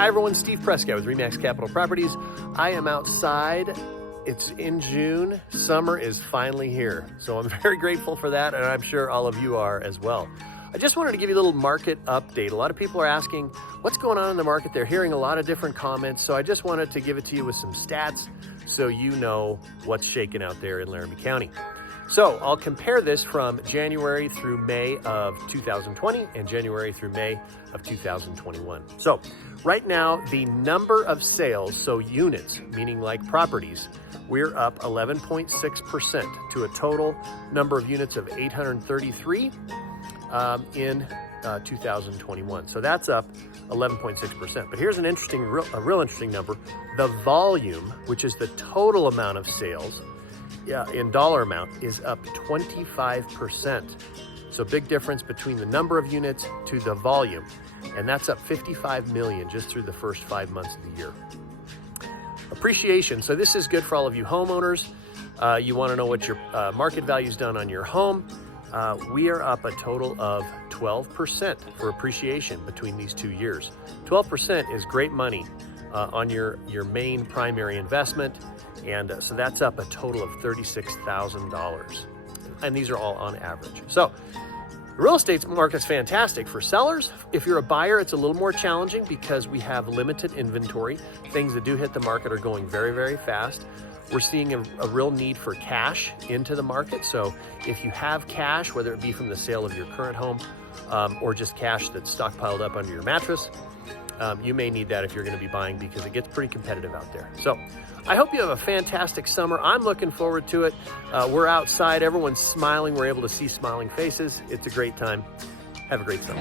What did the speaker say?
Hi everyone, Steve Prescott with REMAX Capital Properties. I am outside. It's in June. Summer is finally here. So I'm very grateful for that, and I'm sure all of you are as well. I just wanted to give you a little market update. A lot of people are asking what's going on in the market. They're hearing a lot of different comments. So I just wanted to give it to you with some stats so you know what's shaking out there in Laramie County. So I'll compare this from January through May of 2020 and January through May of 2021. So right now, the number of sales, so units, meaning like properties, we're up 11.6% to a total number of units of 833 in 2021. So that's up 11.6%. But here's an interesting, a real interesting number. The volume, which is the total amount of sales, in dollar amount, is up 25%. So big difference between the number of units to the volume. And that's up 55 million just through the first 5 months of the year. Appreciation. So this is good for all of you homeowners. You want to know what your market value's done on your home. We are up a total of 12% for appreciation between these 2 years. 12% is great money on your main primary investment. And so that's up a total of $36,000. And these are all on average. So the real estate market's fantastic for sellers. If you're a buyer, it's a little more challenging because we have limited inventory. Things that do hit the market are going very, very fast. We're seeing a real need for cash into the market. So if you have cash, whether it be from the sale of your current home or just cash that's stockpiled up under your mattress, you may need that if you're going to be buying because it gets pretty competitive out there. So I hope you have a fantastic summer. I'm looking forward to it. We're outside. Everyone's smiling. We're able to see smiling faces. It's a great time. Have a great summer.